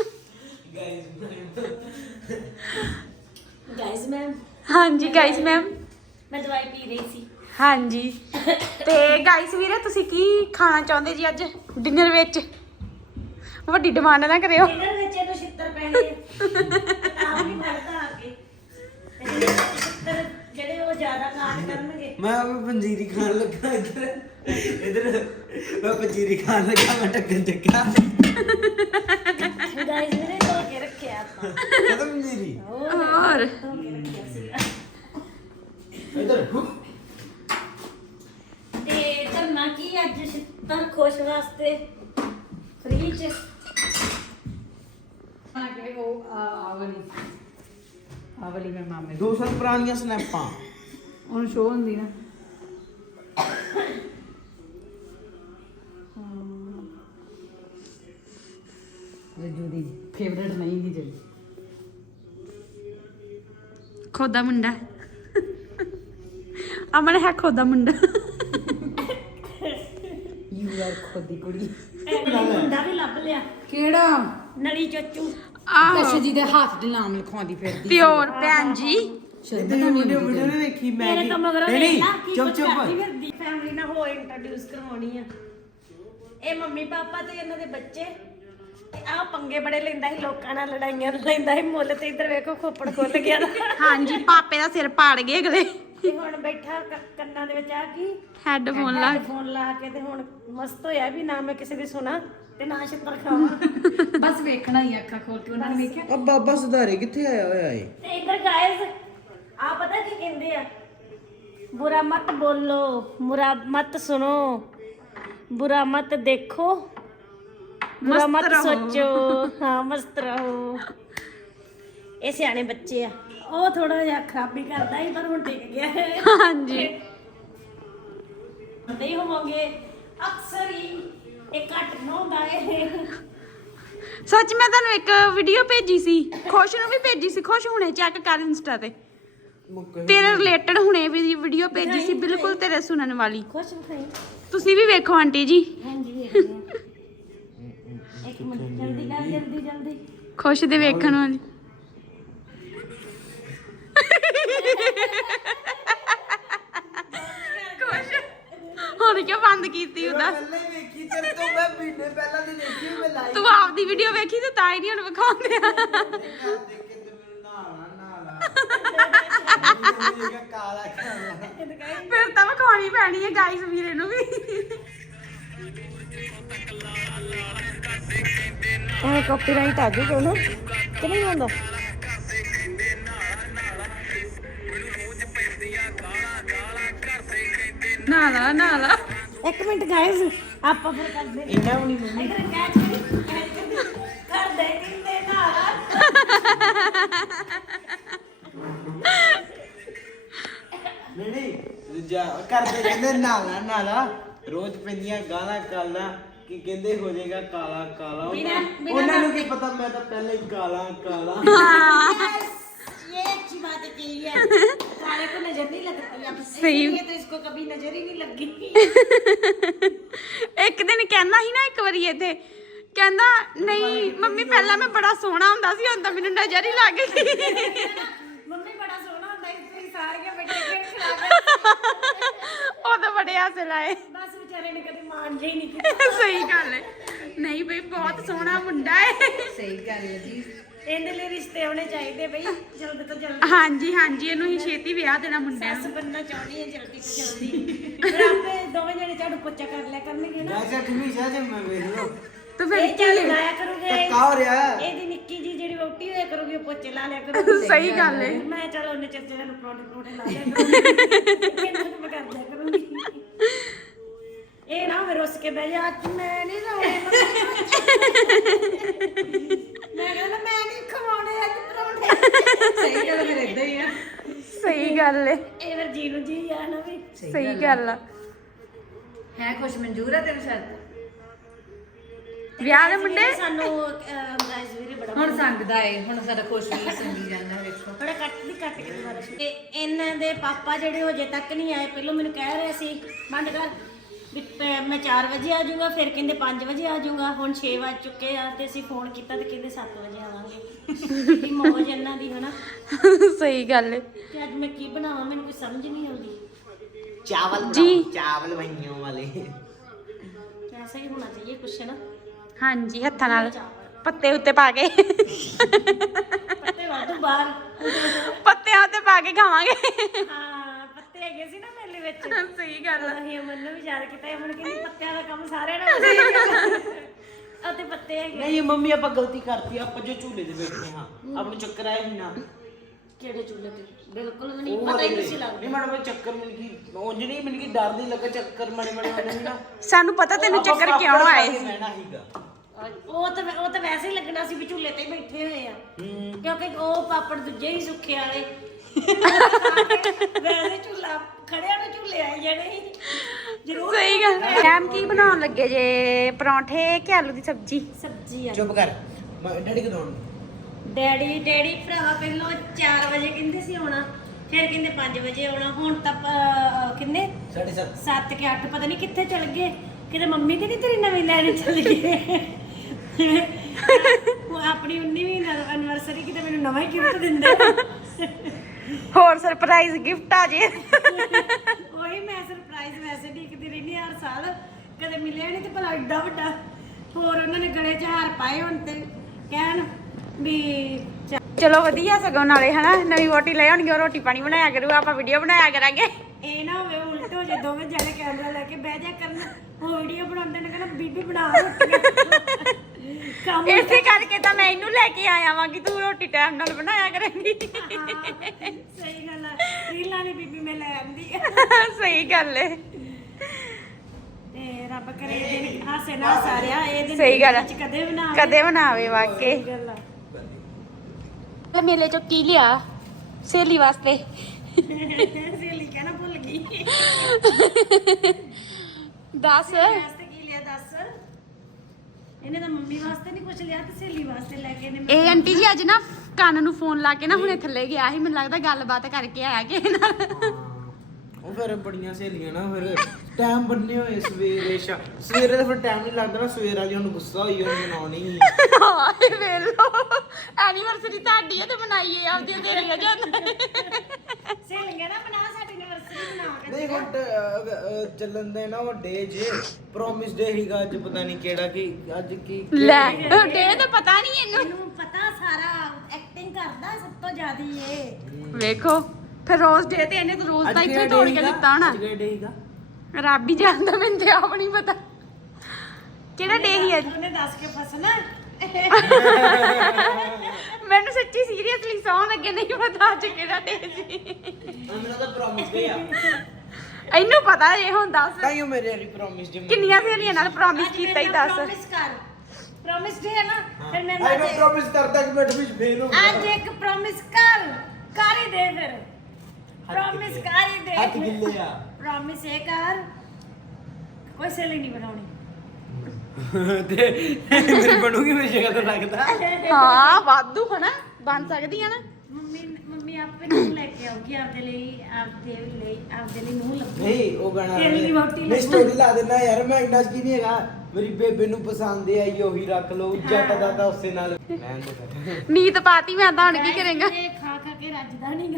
Speaker 2: ਗਾਇਸ ਮੈਮ
Speaker 3: ਹਾਂਜੀ ਗਾਇਸ ਮੈਮ
Speaker 2: ਮੈਂ ਦਵਾਈ ਪੀ ਰਹੀ ਸੀ।
Speaker 3: ਹਾਂਜੀ ਤੇ ਗਾਇਸ ਵੀਰੇ ਤੁਸੀਂ ਕੀ ਖਾਣਾ ਚਾਹੁੰਦੇ ਜੀ ਅੱਜ ਡਿਨਰ ਵਿੱਚ? ਵੱਡੀ ਡਿਮਾਂਡ ਨਾ ਕਰਿਓ।
Speaker 2: ਇਹਨਾਂ ਵਿੱਚ ਇਹਨੂੰ ਛਿੱਤਰ ਪੈਣੇ ਆ ਵੀ ਮਰਦਾ ਆ ਕੇ ਤੇ ਛਿੱਤਰ ਜਿਹੜੇ ਉਹ ਜ਼ਿਆਦਾ ਕਾਟ ਕਰਨਗੇ।
Speaker 1: ਮੈਂ ਪੰਜੀਰੀ ਖਾਣ ਲੱਗਾ ਇਧਰ ਮੈਂ ਪੰਜੀਰੀ ਖਾਣ ਲੱਗਾ ਮੈਂ ਟੱਕਰ ਚੱਕਾ
Speaker 2: ਗਾਇਸ ਵੀਰੇ ਧੋ ਕੇ ਰੱਖਿਆ ਆਪਾਂ।
Speaker 1: ਕਦਮ ਪੰਜੀਰੀ
Speaker 3: ਹੋਰ
Speaker 2: ਧੋ ਕੇ ਰੱਖਿਆ ਸੀਗਾ
Speaker 1: ਇਧਰ
Speaker 2: ਤੇ ਕਰਨਾ ਕੀ ਅੱਜ ਛਿੱਤਰ ਖੁਸ਼ ਵਾਸਤੇ ਫ੍ਰੀ ਚ
Speaker 4: ਆ ਕੇ ਉਹ ਆਵਲੀ ਮੈਂ ਮਾਮੇ
Speaker 1: 200 ਪੁਰਾਣੀਆਂ ਸਨੈਪਾਂ
Speaker 4: ਉਹਨੂੰ ਸ਼ੋਅ ਹੁੰਦੀ ਨਾ ਜੱਜੂ ਦੀ ਫੇਵਰੇਟ ਨਹੀਂ ਦੀ ਜਿਹੜੀ
Speaker 3: ਖੋਦਾ ਮੁੰਡਾ ਅਮਨ ਹੈ ਖੋਦਾ ਮੁੰਡਾ।
Speaker 4: ਯੂ ਆਰ ਖੋਦੀ ਕੁੜੀ
Speaker 2: ਮੁੰਡਾ ਵੀ ਲੱਭ ਲਿਆ
Speaker 4: ਕਿਹੜਾ
Speaker 2: ਨਲੀ ਚੋਚੂ।
Speaker 3: ਆਹੋ
Speaker 4: ਅੱਛਾ ਜੀ ਦੇ ਹੱਥ ਦੇ ਨਾਮ ਲਿਖਵਾਉਂਦੀ ਫਿਰਦੀ
Speaker 3: ਪਿਓਰ ਭੈਣ ਜੀ।
Speaker 4: ਸ਼ਰਮ
Speaker 1: ਤੇ
Speaker 4: ਤਾਂ ਨਹੀਂ
Speaker 1: ਵੀਡੀਓ
Speaker 4: ਆਉਂਦੀ
Speaker 1: ਨੇ ਵੇਖੀ ਮੈਂ
Speaker 2: ਮੇਰੇ ਤੋਂ ਮਗਰੋਂ
Speaker 1: ਨਹੀਂ
Speaker 2: ਵੇਖਣਾ ਕੀ
Speaker 1: ਚੁੱਪ
Speaker 2: ਕੁਝ ਕਰਦੀ
Speaker 1: ਚੁੱਪ
Speaker 2: ਫਿਰਦੀ। ਫੈਮਿਲੀ ਨਾਲ ਹੋ ਇੰਟਰੋਡਿਊਸ ਕਰਵਾਉਣੀ ਆ। ਇਹ ਮੰਮੀ ਪਾਪਾ ਤੇ ਇਹਨਾਂ ਦੇ ਬੱਚੇ ਤੇ ਆਹ ਪੰਗੇ ਬੜੇ ਲੈਂਦਾ ਸੀ ਲੋਕਾਂ ਨਾਲ ਲੜਾਈਆਂ ਲੈਂਦਾ ਸੀ ਮੁੱਲ ਤੇ ਇੱਧਰ ਵੇਖੋ ਖੋਪੜ ਖੁੱਲ ਗਿਆ ਦਾ।
Speaker 3: ਹਾਂਜੀ ਪਾਪੇ ਦਾ ਸਿਰ ਪਾੜ ਗਏ ਅਗਲੇ।
Speaker 2: ਤੇ ਹੁਣ ਬੈਠਾ ਕੰਨਾਂ ਦੇ ਵਿੱਚ ਆ ਕੀ
Speaker 3: ਹੈਡਫੋਨ ਲਾ
Speaker 2: ਫੋਨ ਲਾ ਕੇ ਤੇ ਹੁਣ ਮਸਤ ਹੋਇਆ ਵੀ ਨਾ ਮੈਂ ਕਿਸੇ ਦੀ ਸੁਣਾ ਤੇ ਨਾ ਛਿੱਤਰ ਖਾਵਾਂ।
Speaker 4: ਬਸ ਵੇਖਣਾ ਹੀ ਅੱਖਾਂ ਖੋਲ ਕੇ ਉਹਨਾਂ ਨੇ ਵੇਖਿਆ
Speaker 1: ਆ ਬਾਬਾ ਸੁਧਾਰੇ ਕਿੱਥੇ ਆਇਆ ਹੋਇਆ ਏ
Speaker 2: ਤੇ ਇੱਧਰ ਗਾਇਸ ਆ ਪਤਾ ਕੀ ਕਹਿੰਦੇ ਆ ਬੁਰਾ ਮਤ ਬੋਲੋ ਬੁਰਾ ਮਤ ਸੁਣੋ ਬੁਰਾ ਮਤ ਦੇਖੋ ਬੁਰਾ ਮਤ ਸੋਚੋ ਹਾਂ ਮਸਤ ਰਹੋ। ਇਹ ਸਿਆਣੇ ਬੱਚੇ ਆ। ਉਹ ਥੋੜਾ ਜਿਹਾ ਖਰਾਬੀ ਕਰਦਾ ਸੀ ਪਰ ਹੁਣ ਟਿਕ ਗਿਆ ਹੈ।
Speaker 3: ਹਾਂਜੀ
Speaker 2: ਨਹੀਂ ਹੋਵਾਂਗੇ ਅਕਸਰ ਹੀ ਇਹ ਘੱਟ ਨਾ ਹੁੰਦਾ ਹੈ।
Speaker 3: ਸੱਚ ਮੈਂ ਤੁਹਾਨੂੰ ਇੱਕ ਵੀਡੀਓ ਭੇਜੀ ਸੀ ਖੁਸ਼ ਨੂੰ ਵੀ ਭੇਜੀ ਸੀ। ਖੁਸ਼ ਹੁਣੇ ਚੈੱਕ ਕਰ ਇੰਸਟਾ ਤੇ ਤੇਰੇ ਰਿਲੇਟਡ ਹੁਣੇ ਵੀ ਵੀਡੀਓ ਭੇਜੀ ਸੀ ਬਿਲਕੁਲ ਤੇਰੇ ਸੁਣਨ ਵਾਲੀ।
Speaker 2: ਖੁਸ਼ ਵਿਖਾਈ
Speaker 3: ਤੁਸੀਂ ਵੀ ਵੇਖੋ ਆਂਟੀ ਜੀ।
Speaker 2: ਹਾਂਜੀ ਵੇਖਦੇ ਆ। ਇੱਕ ਮਿੰਟ ਜਲਦੀ ਕਰ ਜਲਦੀ ਜਲਦੀ।
Speaker 3: ਖੁਸ਼ ਦੇ ਵੇਖਣ ਵਾਲੀ ਖੁਸ਼ ਹੁਣ ਕਿਉਂ ਬੰਦ ਕੀਤੀ ਉਹਦਾ?
Speaker 1: ਪਹਿਲਾਂ ਹੀ ਵੇਖੀ ਤੇਰੇ ਤੋਂ ਮੈਂ ਮਹੀਨੇ ਪਹਿਲਾਂ ਦੀ ਦੇਖੀ ਮੈਂ ਲਾਈਵ
Speaker 3: ਤੂੰ ਆਪਦੀ ਵੀਡੀਓ ਵੇਖੀ ਤੇ ਤਾਂ ਹੀ ਨਹੀਂ ਹੁਣ ਵਿਖਾਉਂਦੇ ਆ।
Speaker 1: ਦੇਖ ਕੇ ਤੇ ਮੈਨੂੰ ਨਾਲਾ ਕਾਲਾ ਕਾਲਾ
Speaker 3: ਫਿਰ ਤਾਂ ਵਿਖਾਉਣੀ ਪੈਣੀ ਹੈ ਗਾਈਸ ਵੀਰੇ ਨੂੰ ਵੀ।
Speaker 2: ਇਹ ਕਾਪੀਰਾਈਟ ਆ ਜੂਗਾ ਨਾ ਕਿ ਨਹੀਂ ਹੁੰਦਾ?
Speaker 3: ਨਾਲਾ ਨਾਲਾ
Speaker 2: ਇੱਕ ਮਿੰਟ ਗਾਇਸ ਆਪਾਂ ਫਿਰ ਕਰਦੇ
Speaker 1: ਇੰਨਾ ਵੀ ਨਹੀਂ ਮੰਮੀ
Speaker 2: ਇਧਰ ਕੈਚ ਕਰ ਦੇ ਕਿੰਦੇ ਨਾਲ
Speaker 1: ਨਹੀਂ ਜਾ ਕਰਦੇ ਕਹਿੰਦੇ ਨਾਲਾ ਰੋਜ਼ ਪੈਂਦੀਆਂ ਗਾਲਾਂ ਕਾਲਾਂ ਕੀ ਕਹਿੰਦੇ ਹੋ ਜਾਏਗਾ ਕਾਲਾ ਕਾਲਾ ਉਹਨਾਂ ਨੂੰ ਕੀ ਪਤਾ ਮੈਂ ਤਾਂ ਪਹਿਲੇ ਹੀ ਕਾਲਾ
Speaker 2: ये अच्छी बात है कि ये काले को नजर नहीं लगती अब
Speaker 3: सही।
Speaker 2: इसलिए तो इसको कभी नजर ही नहीं लगी
Speaker 3: ਇੱਕ ਦਿਨ ਕਹਿੰਦਾ ਸੀ ਨਾ ਇੱਕ ਵਾਰੀ ਇੱਥੇ ਕਹਿੰਦਾ ਨਹੀਂ ਮੰਮੀ ਪਹਿਲਾਂ ਮੈਂ ਬੜਾ ਸੋਹਣਾ ਹੁੰਦਾ ਸੀ ਹੁਣ ਤਾਂ ਮੈਨੂੰ ਨਜ਼ਰ ਹੀ ਲੱਗ ਗਈ
Speaker 2: मम्मी बड़ा सोना होता है इसलिए सारे बेटे खेल खिला के
Speaker 3: ਉਹ ਤਾਂ ਬੜੇ ਹਾਸੇ ਲਾਏ
Speaker 2: बस बेचारे ने कभी मान ही नहीं किया
Speaker 3: ਸਹੀ ਗੱਲ ਹੈ ਨਹੀਂ ਬਈ ਬਹੁਤ ਸੋਹਣਾ ਮੁੰਡਾ ਹੈ
Speaker 4: ਸਹੀ ਗੱਲ ਹੈ ਜੀ
Speaker 2: ਇਹਦੇ ਲਈ ਰਿਸ਼ਤੇ ਹੋਣੇ ਚਾਹੀਦੇ ਬਈ ਜਲਦ ਤੋਂ ਜਲਦ
Speaker 3: ਹਾਂਜੀ ਹਾਂਜੀ ਇਹਨੂੰ ਹੀ ਛੇਤੀ ਵਿਆਹ ਦੇਣਾ ਮੁੰਡੇ
Speaker 2: ਸੱਸ
Speaker 3: ਨੂੰ
Speaker 2: ਬੰਨਾ ਚਾਹੁੰਦੀ ਹੈ ਜਲਦੀ ਤੋਂ ਜਲਦੀ ਫਿਰ ਆਪੇ ਦੋਵੇਂ ਜਣੇ ਝਾੜੂ ਪੋਚਾ ਕਰ ਲਿਆ ਕਰਨਗੇ ਨਾ
Speaker 1: ਵੈਸੇ ਠੰਡੀ ਸਾਹ ਜੇ ਮੈਂ ਵੇਖ ਲਓ
Speaker 3: ਤੂੰ ਫਿਰ
Speaker 2: ਇਹ ਝਾੜੂ ਲਾਇਆ ਕਰੂਗੇ
Speaker 1: ਟੱਕਾ ਹੋ ਰਿਹਾ
Speaker 2: ਇਹਦੀ ਨਿੱਕੀ ਜੀ ਜਿਹੜੀ ਵਹੁਟੀ ਹੋਇਆ ਕਰੂਗੀ ਉਹ ਪੋਚੇ ਲਾ ਲਿਆ ਕਰੂਗੀ
Speaker 3: ਸਹੀ ਗੱਲ ਹੈ
Speaker 2: ਮੈਂ ਚਲ ਉਹਨੇ ਚੱਜੇ ਨੂੰ ਪਰੌਂਠੇ ਲਾ ਲਿਆ ਕਰੂੰਗੀ ਇਹਨਾਂ ਨੂੰ ਮੈਂ ਕਰ ਦਿਆ ਕਰੂੰਗੀ ਇਹ ਨਾ ਫਿਰ ਰੁੱਸ ਕੇ ਬਹਿ ਜਾ ਅੱਜ ਮੈਂ ਨਹੀਂ ਲਾਉਣੇ ਮੈਂ ਕਹਿੰਦਾ ਮੈਂ ਨਹੀਂ ਖਵਾਉਣੇ ਅੱਜ ਪਰੌਂਠੇ
Speaker 4: ਸਹੀ ਗੱਲ ਫਿਰ ਇਦਾਂ ਹੀ ਆ
Speaker 3: ਸਹੀ ਗੱਲ ਹੈ
Speaker 2: ਇਹ ਫਿਰ ਜੀ ਨੂੰ ਜੀ ਆ ਨਾ ਵੀ
Speaker 3: ਸਹੀ ਗੱਲ ਆ
Speaker 4: ਹੈ ਖੁਸ਼ ਮਨਜ਼ੂਰ ਆ ਤੈਨੂੰ ਸ਼ਾਇਦ
Speaker 3: ਵਿਆਹ ਦੇ ਮੁੰਡੇ
Speaker 2: ਸਾਨੂੰ ਗਾਇਸ ਵੀਰੇ ਬੜਾ
Speaker 4: ਹੁਣ ਸੰਗਦਾ ਏ ਹੁਣ ਸਾਡਾ ਖੁਸ਼ ਵੀ ਸੰਗੀ ਜਾਂਦਾ ਵੇਖੋ
Speaker 2: ਬੜਾ ਕੱਟ ਕੇ ਦੁਬਾਰਾ ਤੇ ਇਹਨਾਂ ਦੇ ਪਾਪਾ ਜਿਹੜੇ ਹੋ ਜੇ ਤੱਕ ਨਹੀਂ ਆਏ ਪਹਿਲਾਂ ਮੈਨੂੰ ਕਹਿ ਰਹੇ ਸੀ ਬੰਦ ਕਰ ਵੀ ਮੈਂ 4 ਵਜੇ ਆ ਜਾਊਂਗਾ ਫਿਰ ਕਹਿੰਦੇ 5 ਵਜੇ ਆ ਜਾਊਂਗਾ ਹੁਣ 6 ਵਜ ਚੁੱਕੇ ਆ ਤੇ ਅਸੀਂ ਫੋਨ ਕੀਤਾ ਤੇ ਕਹਿੰਦੇ 7 ਵਜੇ ਆਵਾਂਗੇ ਕੀ ਮੌਜ ਇਹਨਾਂ ਦੀ ਹਨਾ
Speaker 3: ਸਹੀ ਗੱਲ ਹੈ
Speaker 2: ਤੇ ਅੱਜ ਮੈਂ ਕੀ ਬਣਾਵਾਂ ਮੈਨੂੰ ਕੋਈ ਸਮਝ ਨਹੀਂ ਆਉਂਦੀ
Speaker 1: ਚਾਵਲ
Speaker 3: ਜੀ।
Speaker 1: ਚਾਵਲ ਵਹੀਆਂ ਵਾਲੇ
Speaker 2: ਐਸਾ ਹੀ ਹੋਣਾ ਚਾਹੀਏ ਕੁਛ ਨਾ
Speaker 3: ਹਾਂਜੀ ਹੱਥਾਂ ਨਾਲ ਪੱਤੇ ਉੱਤੇ ਪਾ ਕੇ
Speaker 2: ਪੱਤੇ ਵਾਧੂ ਬਾਹਰ
Speaker 3: ਪੱਤਿਆਂ ਉੱਤੇ ਪਾ ਕੇ ਖਾਵਾਂਗੇ
Speaker 2: ਹਾਂ ਪੱਤੇ ਹੈਗੇ ਸੀ ਨਾ ਮੇਲੇ ਵਿੱਚ
Speaker 3: ਸਹੀ ਗੱਲ ਆ
Speaker 2: ਅਸੀਂ ਮੈਨੂੰ ਵੀ ਯਾਦ ਕੀਤਾ ਹੁਣ ਕਹਿੰਦੀ ਪੱਤਿਆਂ ਦਾ ਕੰਮ ਸਾਰੇ ਨਾਲ ਹੋ ਅਤੇ ਪੱਤੇ ਹੈਗੇ
Speaker 1: ਨਹੀਂ ਮੰਮੀ ਆਪਾਂ ਗਲਤੀ ਕਰਤੀ ਆਪਾਂ ਜੋ ਝੂਲੇ ਤੇ ਬੈਠੇ ਹਾਂ ਆਪਣੇ ਚੱਕਰ ਆਏ ਹੀ ਨਾ
Speaker 2: ਕਿਹੜੇ ਚੁੱਲ੍ਹੇ ਤੇ ਬਿਲਕੁਲ ਵੀ ਨਹੀਂ ਪਤਾ ਹੀ ਨਹੀਂ ਸੀ ਲੱਗਦਾ
Speaker 1: ਨਹੀਂ ਮੈਡਮ ਚੱਕਰ ਮਿਲ ਗਈ ਉਂਝ ਨਹੀਂ ਮਿਲ ਗਈ ਡਰ ਨਹੀਂ ਲੱਗਾ ਚੱਕਰ ਮਣੇ ਹੋਣੇ ਸੀ ਨਾ
Speaker 3: ਸਾਨੂੰ ਪਤਾ ਤੈਨੂੰ ਚੱਕਰ ਕਿਉਂ ਆਏ ਸੀ
Speaker 1: ਮੈਣਾ ਹੀਗਾ
Speaker 2: ਉਹ ਤਾਂ ਵੈਸੇ ਹੀ ਲੱਗਣਾ ਸੀ ਵੀ ਝੂਲੇ ਤੇ ਹੀ ਬੈਠੇ ਹੋਏ ਆ ਕਿਉਂਕਿ ਉਹ ਪਾਪੜ ਦੂਜੇ ਹੀ ਸੁੱਖੇ ਵਾਲੇ ਵੈਸੇ ਝੂਲਾ ਖੜਿਆ ਨਾ ਝੂਲੇ ਆਏ ਜਿਹੜੇ ਜ਼ਰੂਰ
Speaker 3: ਸਹੀ ਗੱਲ ਮੈਮ ਕੀ ਬਣਾਉਣ ਲੱਗੇ ਜੇ ਪਰੌਂਠੇ ਕਿ ਆਲੂ ਦੀ ਸਬਜ਼ੀ
Speaker 2: ਸਬਜ਼ੀ ਆ
Speaker 1: ਚੁੱਪ ਕਰ ਡੈਡੀ ਕਿਦੋਂ
Speaker 2: ਡੈਡੀ ਭਰਾਵਾ ਪਹਿਲਾਂ 4 ਵਜੇ ਕਹਿੰਦੇ ਸੀ ਆਉਣਾ ਫਿਰ ਕਹਿੰਦੇ 5 ਵਜੇ ਆਉਣਾ ਹੁਣ ਤਾਂ ਕਿੰਨੇ
Speaker 1: 7:30
Speaker 2: 7 ਕਿ 8 ਪਤਾ ਨਹੀਂ ਕਿੱਥੇ ਚਲ ਗਏ ਕਿਤੇ ਮੰਮੀ ਤੇ ਨਹੀਂ ਤੇਰੀ ਨਵੀਂ ਲੈਣ ਚਲ ਗਏ ਉਹ ਆਪਣੀ 19ਵੀਂ ਐਨਵਰਸਰੀ ਕਿਤੇ ਮੈਨੂੰ ਨਵਾਂ ਹੀ ਗਿਫਟ ਦਿੰਦੇ
Speaker 3: ਹੋਰ ਸਰਪ੍ਰਾਈਜ਼ ਗਿਫਟ ਆ ਜੇ
Speaker 2: ਉਹੀ ਮੈਂ ਸਰਪ੍ਰਾਈਜ਼ ਵੈਸੇ ਦੇਖਦੀ ਰਹਿੰਦੀ ਹਰ ਸਾਲ ਕਦੇ ਮਿਲਿਆ ਨਹੀਂ ਤੇ ਭਲਾ ਏਡਾ ਵੱਡਾ ਹੋਰ ਉਹਨਾਂ ਨੇ ਗਲੇ 'ਚ ਹਾਰ ਪਾਏ ਹੁਣ ਤੇ ਕਹਿਣ ਵੀ
Speaker 3: ਚਲੋ ਵਧੀਆ ਸਗੋਂ ਨਾਲੇ ਹਨਾ ਨਵੀਂ ਵੋਟੀ ਲੈ ਆਉਣਗੇ ਉਹ ਰੋਟੀ ਪਾਣੀ ਬਣਾਇਆ ਕਰੂ ਆਪਾਂ ਵੀਡੀਓ ਬਣਾਇਆ ਕਰਾਂਗੇ
Speaker 2: ਇਹ ਨਾ ਹੋਵੇ ਉਲਟ ਹੋ ਜਾਏ ਦੋਵੇਂ ਜਣੇ ਕੈਮਰਾ ਲੈ ਕੇ ਬਹਿ ਜਾ ਕਰਨ ਉਹ ਵੀਡੀਓ ਬਣਾਉਂਦੇ ਨੇ ਕਹਿੰਦਾ ਬੀਬੀ ਬਣਾ ਰੋਟੀਆਂ ਕੰਮ
Speaker 3: ਇਸੇ ਕਰਕੇ ਤਾਂ ਮੈਂ ਇਹਨੂੰ ਲੈ ਕੇ ਆਇਆ ਵਾਂ ਕਿ ਤੂੰ ਰੋਟੀ ਟਾਈਮ ਨਾਲ ਬਣਾਇਆ ਕਰੇਂਗੀ
Speaker 2: ਸਹੀ ਗੱਲ ਆ ਰੀਲਾਂ ਦੀ ਬੀਬੀ ਮੈਂ ਲੈ ਆਂਦੀ ਆ
Speaker 3: ਸਹੀ ਗੱਲ ਏ
Speaker 2: ਤੇ ਰੱਬ ਕਰੇ ਇਹ ਦਿਨ ਹਾਸੇ ਨਾਲ ਸਾਰਿਆ ਇਹ ਦਿਨ
Speaker 3: ਸਹੀ ਗੱਲ ਆ।
Speaker 2: ਕਦੇ ਬਣਾ
Speaker 3: ਕਦੇ ਬਣਾਵੇ ਵਾਕੇ
Speaker 2: ਗੱਲ ਆ
Speaker 3: ਮੇਲੇ ਚੋਂ ਕੀ ਲਿਆ ਸਹੇਲੀ ਵਾਸਤੇ
Speaker 2: ਸਹੇਲੀ ਕਹਿਣਾ ਭੁੱਲ ਗਈ
Speaker 3: ਦੱਸ
Speaker 2: ਵਾਸਤੇ ਕੀ ਲਿਆ ਦੱਸ ਇਹਨੇ ਤਾਂ ਮੰਮੀ ਵਾਸਤੇ ਨਹੀਂ ਕੁਝ ਲਿਆ ਤੇ ਸਹੇਲੀ ਵਾਸਤੇ ਲੈ ਕੇ ਇਹਨੇ
Speaker 3: ਇਹ ਆਂਟੀ ਜੀ ਅੱਜ ਨਾ ਕੰਨ ਨੂੰ ਫੋਨ ਲਾ ਕੇ ਨਾ ਹੁਣੇ ਥੱਲੇ ਗਿਆ ਸੀ ਮੈਨੂੰ ਲੱਗਦਾ ਗੱਲਬਾਤ ਕਰਕੇ ਆਇਆ ਕਿਸੇ ਨਾਲ
Speaker 1: ਉਹ ਫਿਰ ਬੜੀਆਂ ਸਹੇਲੀਆਂ ਨਾ ਫਿਰ ਟਾਈਮ ਬੰਨੇ ਹੋਏ ਸਵੇਰੇ ਤਾਂ ਫਿਰ ਟਾਈਮ ਨਹੀਂ ਲੱਗਦਾ ਨਾ ਸਵੇਰ ਵਾਲੀ ਉਹਨੂੰ ਗੁੱਸਾ ਹੋਈ ਉਹਨੂੰ ਮਨਾਉਣੀ ਨਹੀਂ
Speaker 3: ਹਾਏ ਵੇਲੋ ਐਨੀਵਰਸਰੀ ਤੁਹਾਡੀ ਹੈ ਤੇ ਮਨਾਈਏ ਆਪਦੀਆਂ ਸਹੇਲੀਆਂ ਜਾਂ
Speaker 2: ਸਹੇਲੀਆਂ ਨਾ ਬਣਾ ਸਾਡੀ ਐਨਵਰਸਰੀ ਬਣਾ ਕੇ
Speaker 1: ਨਹੀਂ ਹੁਣ ਚੱਲਣ ਦੇ ਨਾ ਉਹ ਡੇ ਜੇ ਪ੍ਰੋਮਿਸ ਡੇ ਹੀਗਾ ਅੱਜ ਪਤਾ ਨਹੀਂ ਕਿਹੜਾ ਕੀ ਅੱਜ ਕੀ
Speaker 3: ਲੈ ਡੇ ਤਾਂ ਪਤਾ ਨਹੀਂ ਇਹਨੂੰ
Speaker 2: ਇਹਨੂੰ ਪਤਾ ਸਾਰਾ ਐਕਟਿੰਗ ਕਰਦਾ ਸਭ ਤੋਂ ਜ਼ਿਆਦਾ ਇਹ
Speaker 3: ਵੇਖੋ ਫਿਰ ਰੋਜ਼ ਡੇ ਤੇ ਇਹਨੇ ਤਾਂ ਰੋਜ਼ ਤਾਂ ਇੱਥੇ ਤੋੜ ਕੇ ਦਿੱਤਾ ਹੋਣਾ
Speaker 1: ਅੱਜ ਕਿਹੜਾ ਡੇ ਹੀਗਾ
Speaker 3: ਰੱਬ ਹੀ ਜਾਣਦਾ ਮੈਨੂੰ ਤੇ ਆਪ ਨਹੀਂ ਪਤਾ ਕਿਹੜਾ ਡੇ ਹੀ ਅੱਜ
Speaker 2: ਉਹਨੇ ਦੱਸ ਕੇ ਫਸਣਾ
Speaker 3: ਮੈਨੂੰ ਸੱਚੀ ਸੀਰੀਅਸਲੀ ਸੌਣ ਲੱਗੇ ਨਹੀਂ ਪਤਾ ਅੱਜ ਕਿਹੜਾ ਡੇ ਸੀ
Speaker 1: ਮੈਨੂੰ ਤਾਂ ਪ੍ਰੋਮਿਸ ਡੇ ਆ
Speaker 3: ਇਹਨੂੰ ਪਤਾ ਇਹ ਹੁਣ ਦੱਸ
Speaker 1: ਤਾਈਓ ਮੇਰੇ ਵਾਲੀ ਪ੍ਰੋਮਿਸ ਜੇ
Speaker 3: ਕਿੰਨੀਆਂ ਸਹੇਲੀਆਂ ਨਾਲ ਪ੍ਰੋਮਿਸ ਕੀਤਾ ਹੀ ਦੱਸ
Speaker 2: ਪ੍ਰੋਮਿਸ ਕਰ ਪ੍ਰੋਮਿਸ ਡੇ ਹੈ ਨਾ ਫਿਰ ਮੈਂ
Speaker 1: ਆਈ ਮੈਂ ਪ੍ਰੋਮਿਸ ਕਰਦਾ ਕਿ ਮੈਂ ਵਿੱਚ ਫੇਲ ਹੋ
Speaker 2: ਅੱਜ ਇੱਕ ਪ੍ਰੋਮਿਸ ਕਰ ਹੀ ਦੇ ਫਿਰ ਪ੍ਰੋਮਿਸ ਕਰ ਹੀ ਦੇ
Speaker 1: ਹੱਥ ਗਿੱਲੇ ਆ
Speaker 2: ਪ੍ਰੋਮਿਸ ਇਹ ਕਰ ਕੋਈ ਸੇਲਿੰਗ ਨਹੀਂ ਬਣਾਉਣੀ
Speaker 1: ਤੇ ਮੇਰੀ ਬਣੂਗੀ ਮੇਰੀ ਜਗ੍ਹਾ ਤੋਂ ਲੱਗਦਾ
Speaker 3: ਹਾਂ ਵਾਧੂ ਹਨਾ ਬਣ ਸਕਦੀ ਆ ਨਾ
Speaker 2: ਮੰਮੀ ਆਪੇ ਨੂੰ ਲੈ ਕੇ ਆਉਗੀ ਆਪਦੇ ਲਈ ਨੂੰ ਲੱਭੂ
Speaker 1: ਨਹੀਂ ਉਹ ਗਾਣਾ
Speaker 2: ਤੇਰੀ ਵੀ ਵਹੁਟੀ
Speaker 1: ਨਹੀਂ
Speaker 2: ਲੱਗੂ।
Speaker 1: ਸਟੋਰੀ ਲਾ ਦੇਣਾ ਯਾਰ ਮੈਂ ਇੰਨਾ ਕੀ ਨਹੀਂ ਹੈਗਾ ਮੇਰੀ ਬੇਬੇ ਨੂੰ ਪਸੰਦ ਆਈ ਉਹੀ ਰੱਖ ਲਓ ਜੱਟ ਦਾ ਤਾਂ ਉਸੇ ਨਾਲ ਮੈਂ
Speaker 3: ਨੀਤ ਪਾਤੀ ਮੈਂ ਤਾਂ ਹੁਣ ਕੀ ਕਰੇਗਾ
Speaker 2: ਇਹ ਖਾ ਕੇ ਰੱਜਦਾ ਨਹੀਂਗਾ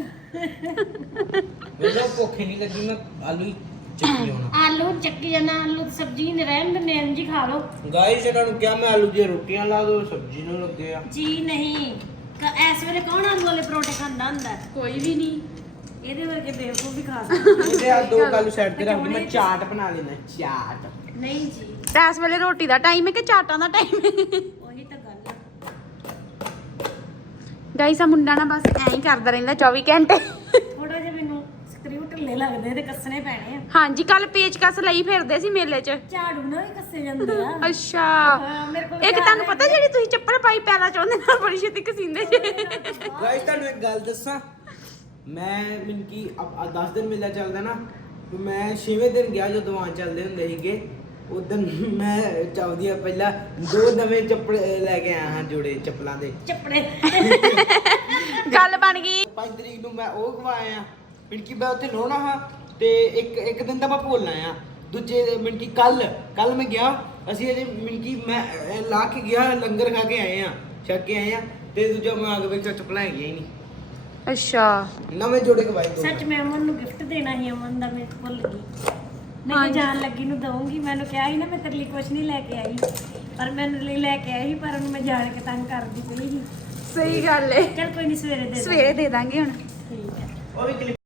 Speaker 1: ਮੈਨੂੰ ਭੁੱਖ ਨਹੀਂ ਲੱਗੀ ਮੈਂ ਆਲੂ ਹੀ ਚੱਕੀ ਲਾਉਣਾ
Speaker 2: ਆਲੂ ਚੱਕੀ ਜਾਣਾ ਆਲੂ ਦੀ ਸਬਜ਼ੀ ਨਹੀਂ ਰਹਿਣ ਦਿੰਦੇ ਇੰਜ ਹੀ ਖਾ ਲਓ
Speaker 1: ਗਾਇਸ ਇਹਨਾਂ ਨੂੰ ਕਿਹਾ ਮੈਂ ਆਲੂ ਦੀਆਂ ਰੋਟੀਆਂ ਲਾ ਦੋ ਸਬਜ਼ੀ ਨੂੰ ਲੱਗੇ ਆ
Speaker 2: ਜੀ ਨਹੀਂ ਐਸ ਵੇਲੇ ਕੌਣ ਆਲੂ ਵਾਲੇ ਪਰੌਂਠੇ ਖਾਂਦਾ ਹੁੰਦਾ ਹੈ?
Speaker 3: ਕੋਈ ਵੀ ਨਹੀਂ
Speaker 2: ਇਹਦੇ ਵਰਗੇ ਬੇਵਕੂਫ ਵੀ ਖਾ ਸਕਦੇ
Speaker 1: ਇਹਦੇ ਆ ਦੋ ਕਾਲੂ ਸਾਈਡ ਤੇ ਰੱਖ ਮੈਂ ਚਾਟ ਬਣਾ ਲੈਣਾ ਚਾਟ
Speaker 2: ਨਹੀਂ ਜੀ
Speaker 3: ਇਸ ਵੇਲੇ ਰੋਟੀ ਦਾ ਟਾਈਮ ਹੈ ਕਿ ਚਾਟਾਂ ਦਾ ਟਾਈਮ ਹੈ
Speaker 2: ਉਹੀ ਤਾਂ ਗੱਲ ਆ
Speaker 3: ਗਾਈਸ ਆ ਮੁੰਡਾ ਨਾ ਬਸ ਐਂ ਹੀ ਕਰਦਾ ਰਹਿੰਦਾ 24 ਘੰਟੇ
Speaker 2: ਥੋੜਾ ਜਿਹਾ ਮੈਨੂੰ ਸਕਰੂ ਢਿੱਲੇ ਲੱਗਦੇ ਤੇ ਕੱਸਣੇ ਪੈਣੇ ਆ
Speaker 3: ਹਾਂਜੀ ਕੱਲ ਪੇਚਕਸ ਲਈ ਫਿਰਦੇ ਸੀ ਮੇਲੇ 'ਚ
Speaker 2: ਝਾੜੂ ਨਾਲ ਵੀ ਕੱਸੇ ਜਾਂਦੇ ਆ
Speaker 3: ਅੱਛਾ
Speaker 2: ਹਾਂ, ਮੇਰੇ ਕੋਲ
Speaker 3: ਇੱਕ ਤੁਹਾਨੂੰ ਪਤਾ ਜਿਹੜੀ ਤੁਸੀਂ ਚੱਪਲ ਪਾਈ ਪੈਰਾਂ 'ਚ ਉਹਦੇ ਨਾਲ ਬੜੀ ਛੇਤੀ ਕਸੀਂਦੇ ਜੇ
Speaker 1: ਗਾਇਸ ਤੁਹਾਨੂੰ ਇੱਕ ਗੱਲ ਦੱਸਾਂ ਮੈਂ ਮਨ ਕੀ 10 ਦਿਨ ਮੇਲਾ ਚੱਲਦਾ ਨਾ ਤੇ ਮੈਂ 6ਵੇਂ ਦਿਨ ਗਿਆ ਜਦੋਂ ਦੁਕਾਨ ਚੱਲਦੇ ਹੁੰਦੇ ਸੀਗੇ ਉਦੋਂ ਮੈਂ ਚਾਹਦੀਆਂ ਪਹਿਲਾਂ 2 ਨਵੇਂ ਚੱਪਲ ਲੈ ਕੇ ਆਇਆ ਹਾਂ ਜੋੜੇ ਚੱਪਲਾਂ ਦੇ
Speaker 2: ਚੱਪੜੇ
Speaker 3: ਗੱਲ ਬਣ ਗਈ
Speaker 1: 5 ਤਰੀਕ ਨੂੰ ਮੈਂ ਉਹ ਗਵਾਇਆ ਮਨ ਕੀ ਮੈਂ ਉੱਥੇ ਲਾਉਣਾ ਹਾਂ ਤੇ ਇੱਕ ਦਿਨ ਤਾਂ ਮੈਂ ਭੁੱਲਣਾ ਆ ਦੂਜੇ ਮਨ ਕੀ ਕੱਲ ਮੈਂ ਗਿਆ ਅਸੀਂ ਅਜੇ ਮਨ ਕੀ ਮੈਂ ਲਾ ਕੇ ਗਿਆ ਲੰਗਰ ਖਾ ਕੇ ਆਏ ਆ ਛੱਕ ਕੇ ਆਏ ਆ ਤੇ ਦੂਜਾ ਮੈਂ ਆ ਕੇ ਵੇਖਿਆ ਚੱਪਲਾਂ ਹੈਗੀਆਂ ਹੀ ਨਹੀਂ
Speaker 3: ਅੱਛਾ
Speaker 1: ਨਵੇਂ ਜੋੜੇ ਗਵਾਏ ਦੋ
Speaker 2: ਸੱਚ ਮੈਂ ਅਮਨ ਨੂੰ ਗਿਫਟ ਦੇਣਾ ਸੀ ਅਮਨ ਦਾ ਮੇਰੇ ਭੁੱਲ ਗਈ ਮੈਂ ਕਿਹਾ ਜਾਣ ਲੱਗੀ ਨੂੰ ਦਵਾਂਗੀ ਮੈਨੂੰ ਕਿਹਾ ਸੀ ਨਾ ਮੈਂ ਤੇਰੇ ਲਈ ਕੁਝ ਨਹੀਂ ਲੈ ਕੇ ਆਈ ਪਰ ਮੈਨੂੰ ਲਈ ਲੈ ਕੇ ਆਈ ਸੀ ਪਰ ਉਹਨੂੰ ਮੈਂ ਜਾਣ ਕੇ ਤੰਗ ਕਰਦੀ ਪਈ ਸੀ
Speaker 3: ਸਹੀ ਗੱਲ ਏ
Speaker 2: ਚਲ ਕੋਈ ਨਹੀਂ ਸਵੇਰੇ ਦੇ
Speaker 3: ਸਵੇਰੇ ਦੇ ਦਾਂਗੇ ਹੁਣ
Speaker 2: ਠੀਕ ਹੈ
Speaker 1: ਉਹ ਵੀ